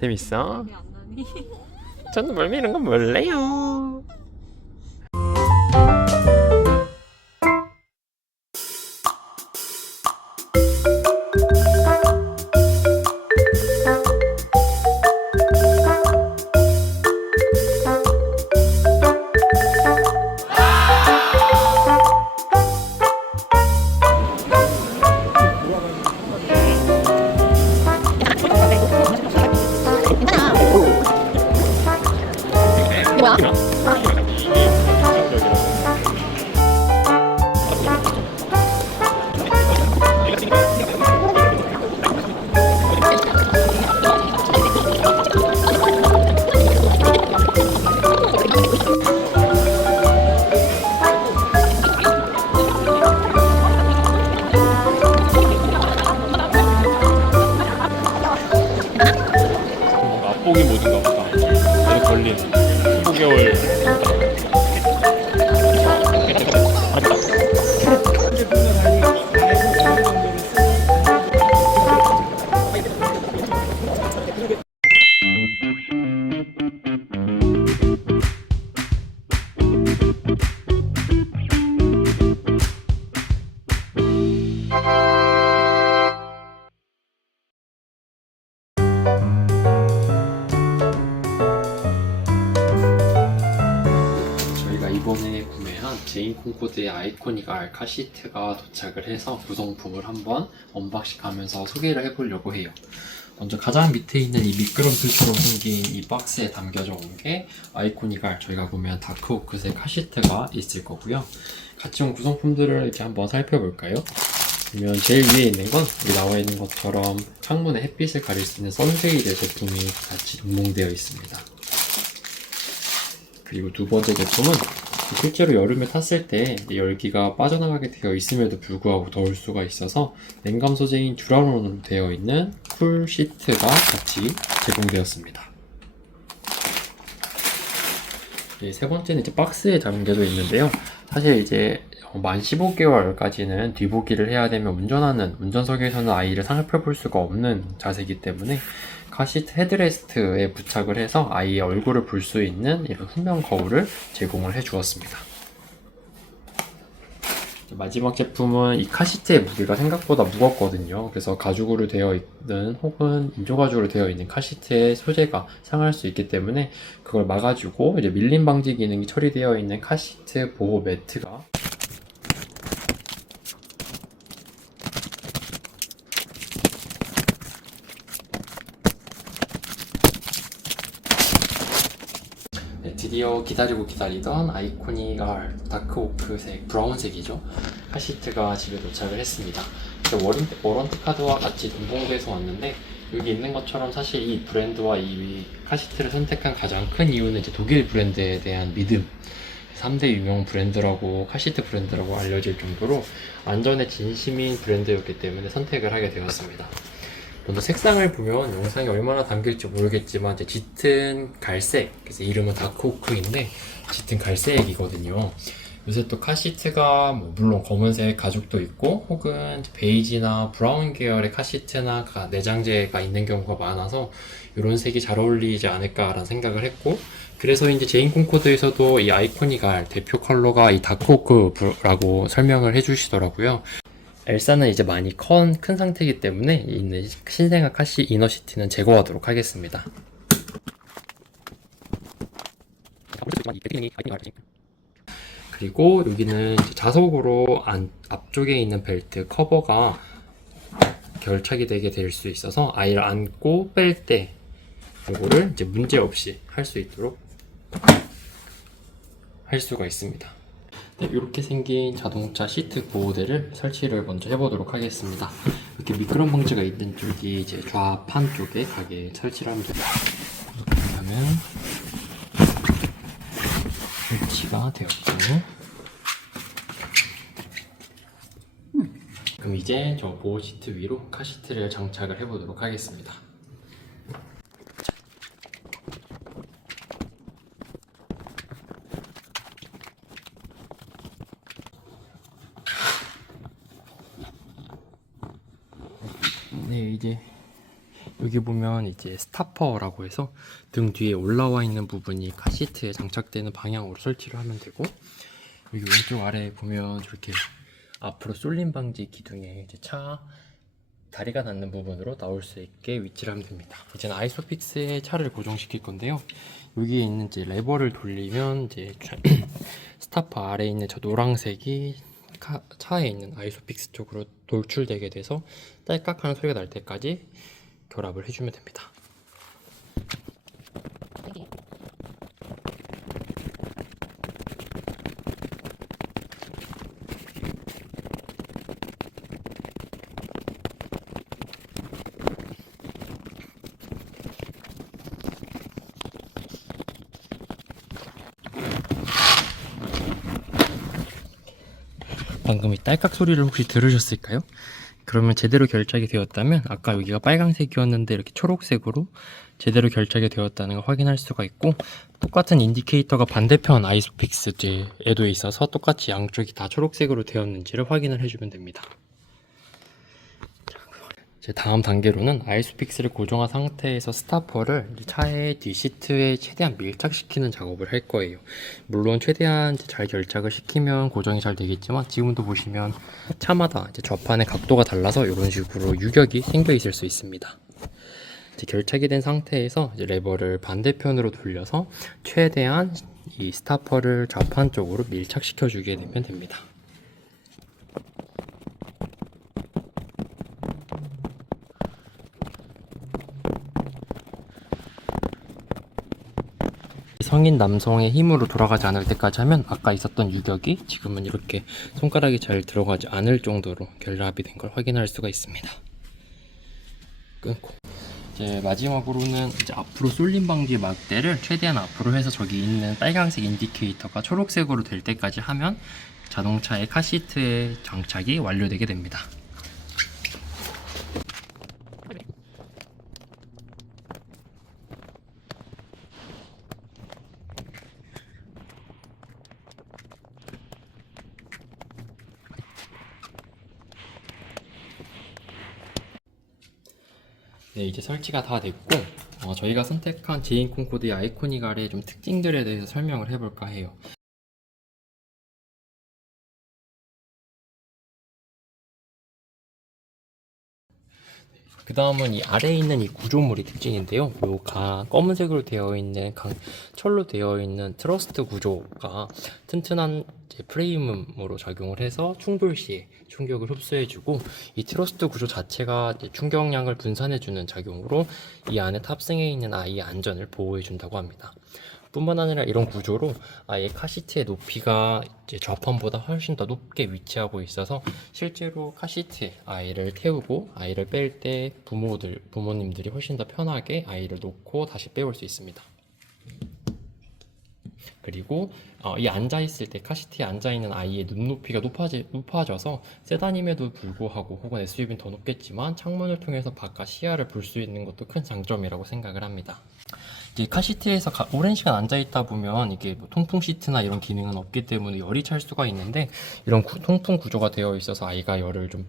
재밌어? 기억이 안 나니? 저는 멀미 이런 건 몰라요. 뭔가 앞보기 모드인가 보다. 계속 걸리는 15개월. 저희가 이번에 구매한 제인 콩코드의 아이코닉 R 카시트가 도착을 해서 구성품을 한번 언박싱하면서 소개를 해보려고 해요. 먼저 가장 밑에 있는 이 미끄럼틀처럼 생긴 이 박스에 담겨져 온 게 아이코닉 R, 저희가 보면 다크호크색 카시트가 있을 거고요. 같이 온 구성품들을 이렇게 한번 살펴볼까요? 그러면 제일 위에 있는 건 여기 나와 있는 것처럼 창문에 햇빛을 가릴 수 있는 선쉐이드 제품이 같이 동봉되어 있습니다. 그리고 두 번째 제품은 실제로 여름에 탔을 때 열기가 빠져나가게 되어 있음에도 불구하고 더울 수가 있어서 냉감 소재인 듀라론으로 되어 있는 쿨 시트가 같이 제공되었습니다. 세 번째는 이제 박스에 담겨져 있는데요. 사실 이제 만 15개월까지는 뒤보기를 해야 되면 운전석에서는 아이를 살펴볼 수가 없는 자세이기 때문에 카시트 헤드레스트에 부착을 해서 아이의 얼굴을 볼 수 있는 이런 후면 거울을 제공을 해 주었습니다. 마지막 제품은 이 카시트의 무게가 생각보다 무겁거든요. 그래서 가죽으로 되어 있는 혹은 인조가죽으로 되어 있는 카시트의 소재가 상할 수 있기 때문에 그걸 막아주고 이제 밀림 방지 기능이 처리되어 있는 카시트 보호 매트가 드디어 기다리고 기다리던 아이코닉 R 다크오크색 브라운색이죠. 카시트가 집에 도착을 했습니다. 워런티 카드와 같이 동봉돼서 왔는데 여기 있는 것처럼 사실 이 브랜드와 이 카시트를 선택한 가장 큰 이유는 이제 독일 브랜드에 대한 믿음, 3대 유명 브랜드라고 카시트 브랜드라고 알려질 정도로 안전에 진심인 브랜드였기 때문에 선택을 하게 되었습니다. 먼저 색상을 보면 영상이 얼마나 담길지 모르겠지만 이제 짙은 갈색, 그래서 이름은 다크호크인데 짙은 갈색이거든요. 요새 또 카시트가 물론 검은색 가죽도 있고 혹은 베이지나 브라운 계열의 카시트나 내장재가 있는 경우가 많아서 이런 색이 잘 어울리지 않을까라는 생각을 했고, 그래서 이제 제인 콩코드에서도 이 아이코닉 R 대표 컬러가 이 다크호크라고 설명을 해주시더라고요. 엘사는 이제 많이 큰 상태이기 때문에 있는 신생아 카시 이너시티는 제거하도록 하겠습니다. 그리고 여기는 자석으로 앞쪽에 있는 벨트 커버가 결착이 되게 될 수 있어서 아이를 안고 뺄 때 이거를 이제 문제 없이 할 수 있도록 할 수가 있습니다. 네, 이렇게 생긴 자동차 시트 보호대를 설치를 먼저 해보도록 하겠습니다. 이렇게 미끄럼 방지가 있는 쪽이 이제 좌판 쪽에 가게 설치를 하면 됩니다. 이렇게 하면 설치가 되었고, 그럼 이제 저 보호 시트 위로 카시트를 장착을 해보도록 하겠습니다. 네, 이제 여기 보면 이제 스타퍼라고 해서 등 뒤에 올라와 있는 부분이 카시트에 장착되는 방향으로 설치를 하면 되고, 여기 왼쪽 아래에 보면 이렇게 앞으로 쏠림 방지 기둥에 이제 차 다리가 닿는 부분으로 나올 수 있게 위치를 하면 됩니다. 이제는 아이소픽스에 차를 고정시킬 건데요. 여기에 있는 이제 레버를 돌리면 이제 스타퍼 아래에 있는 저 노란색이 차에 있는 아이소픽스 쪽으로 돌출되게 돼서 딸깍하는 소리가 날 때까지 결합을 해주면 됩니다. 방금 이 딸깍 소리를 혹시 들으셨을까요? 그러면 제대로 결착이 되었다면, 아까 여기가 빨간색이었는데 이렇게 초록색으로 제대로 결착이 되었다는 걸 확인할 수가 있고, 똑같은 인디케이터가 반대편 아이소픽스에도 있어서 똑같이 양쪽이 다 초록색으로 되었는지를 확인을 해주면 됩니다. 이제 다음 단계로는 아이소픽스를 고정한 상태에서 스타퍼를 차의 뒷시트에 최대한 밀착시키는 작업을 할 거예요. 물론 최대한 잘 결착을 시키면 고정이 잘 되겠지만, 지금도 보시면 차마다 이제 좌판의 각도가 달라서 이런 식으로 유격이 생겨 있을 수 있습니다. 이제 결착이 된 상태에서 이제 레버를 반대편으로 돌려서 최대한 이 스타퍼를 좌판 쪽으로 밀착시켜 주게 되면 됩니다. 성인 남성의 힘으로 돌아가지 않을 때까지 하면 아까 있었던 유격이 지금은 이렇게 손가락이 잘 들어가지 않을 정도로 결합이 된 걸 확인할 수가 있습니다. 끊고, 이제 마지막으로는 이제 앞으로 쏠림 방지 막대를 최대한 앞으로 해서 저기 있는 빨간색 인디케이터가 초록색으로 될 때까지 하면 자동차의 카시트의 장착이 완료되게 됩니다. 네, 이제 설치가 다 됐고, 저희가 선택한 제인 콩코드의 아이코닉 아래의 좀 특징들에 대해서 설명을 해볼까 해요. 그 다음은 이 아래에 있는 이 구조물이 특징인데요. 검은색으로 되어 있는 철로 되어 있는 트러스트 구조가 튼튼한 프레임으로 작용을 해서 충돌 시에 충격을 흡수해주고, 이 트러스트 구조 자체가 충격량을 분산해주는 작용으로 이 안에 탑승해 있는 아이의 안전을 보호해준다고 합니다. 뿐만 아니라 이런 구조로 아예 카시트의 높이가 이제 좌판보다 훨씬 더 높게 위치하고 있어서 실제로 카시트에 아이를 태우고 아이를 뺄 때 부모님들이 훨씬 더 편하게 아이를 놓고 다시 빼올 수 있습니다. 그리고 이 앉아있을 때 카시트에 앉아있는 아이의 눈높이가 높아져서 세단임에도 불구하고, 혹은 SUV는 더 높겠지만 창문을 통해서 바깥 시야를 볼 수 있는 것도 큰 장점이라고 생각을 합니다. 이제 카시트에서 오랜 시간 앉아있다 보면 이게 뭐 통풍 시트나 이런 기능은 없기 때문에 열이 찰 수가 있는데, 이런 통풍 구조가 되어 있어서 아이가 열을 좀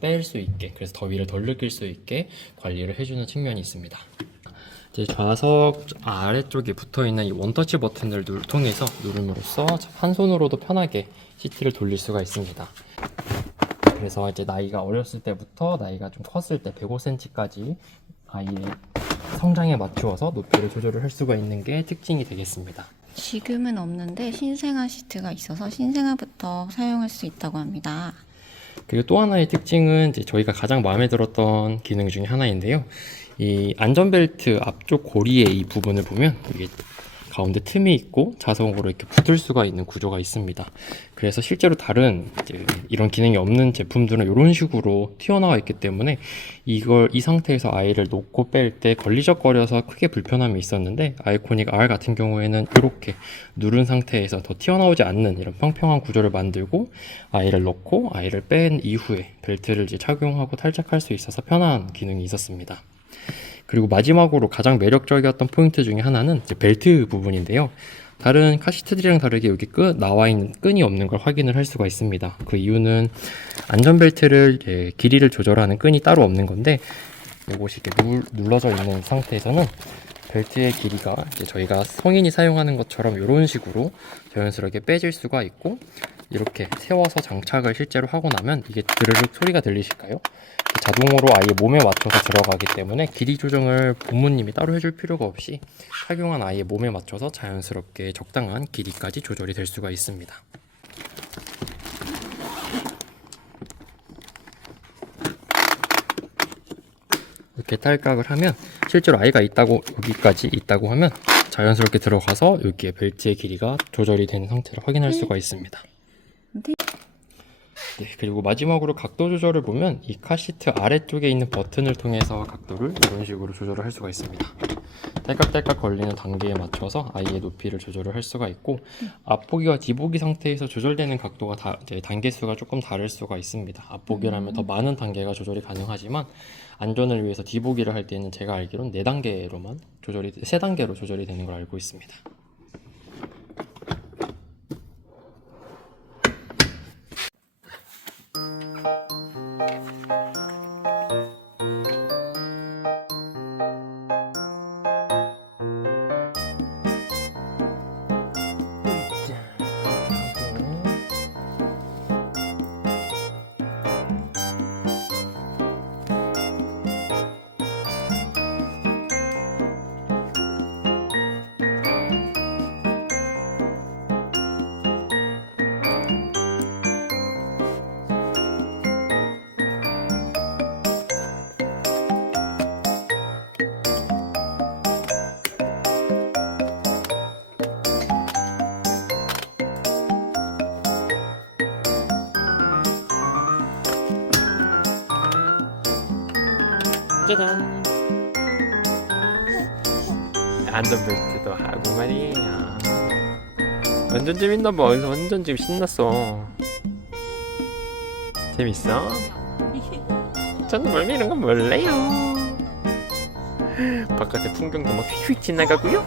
뺄 수 있게, 그래서 더위를 덜 느낄 수 있게 관리를 해주는 측면이 있습니다. 이제 좌석 아래쪽에 붙어있는 이 원터치 버튼을 통해서 누름으로써 한 손으로도 편하게 시트를 돌릴 수가 있습니다. 그래서 이제 나이가 어렸을 때부터 나이가 좀 컸을 때 105cm까지 아이의 성장에 맞추어서 높이를 조절을 할 수가 있는 게 특징이 되겠습니다. 지금은 없는데 신생아 시트가 있어서 신생아부터 사용할 수 있다고 합니다. 그리고 또 하나의 특징은 이제 저희가 가장 마음에 들었던 기능 중에 하나인데요. 이 안전벨트 앞쪽 고리의 이 부분을 보면 이게 가운데 틈이 있고 자석으로 이렇게 붙을 수가 있는 구조가 있습니다. 그래서 실제로 다른 이런 기능이 없는 제품들은 이런 식으로 튀어나와 있기 때문에 이 상태에서 아이를 놓고 뺄 때 걸리적거려서 크게 불편함이 있었는데, 아이코닉 R 같은 경우에는 이렇게 누른 상태에서 더 튀어나오지 않는 이런 평평한 구조를 만들고, 아이를 넣고 아이를 뺀 이후에 벨트를 이제 착용하고 탈착할 수 있어서 편한 기능이 있었습니다. 그리고 마지막으로 가장 매력적이었던 포인트 중에 하나는 이제 벨트 부분인데요. 다른 카시트들이랑 다르게 여기 나와 있는 끈이 없는 걸 확인을 할 수가 있습니다. 그 이유는 안전벨트를 길이를 조절하는 끈이 따로 없는 건데, 이곳이 이렇게 눌러져 있는 상태에서는 벨트의 길이가 이제 저희가 성인이 사용하는 것처럼 이런 식으로 자연스럽게 빼질 수가 있고, 이렇게 세워서 장착을 실제로 하고 나면 이게 드르륵 소리가 들리실까요? 자동으로 아예 몸에 맞춰서 들어가기 때문에 길이 조정을 부모님이 따로 해줄 필요가 없이 착용한 아이의 몸에 맞춰서 자연스럽게 적당한 길이까지 조절이 될 수가 있습니다. 이렇게 탈각을 하면 실제로 아이가 있다고, 여기까지 있다고 하면 자연스럽게 들어가서 여기에 벨트의 길이가 조절이 된 상태를 확인할 수가 있습니다. 네, 그리고 마지막으로 각도 조절을 보면 이 카시트 아래쪽에 있는 버튼을 통해서 각도를 이런 식으로 조절을 할 수가 있습니다. 딸깍딸깍 걸리는 단계에 맞춰서 아이의 높이를 조절을 할 수가 있고, 앞보기와 뒤보기 상태에서 조절되는 각도가 이제 단계 수가 조금 다를 수가 있습니다. 앞보기라면 더 많은 단계가 조절이 가능하지만 안전을 위해서 뒤보기를 할 때는 제가 알기로는 4단계로만 조절이, 3단계로 조절이 되는 걸 알고 있습니다. 짜잔! 안전벨트도 하고 말이에요. 완전 재밌나봐. 완전 지금 신났어. 재밌어? 저는 멀미 이런 건 몰라요. 바깥에 풍경도 막 휙휙 지나가고요.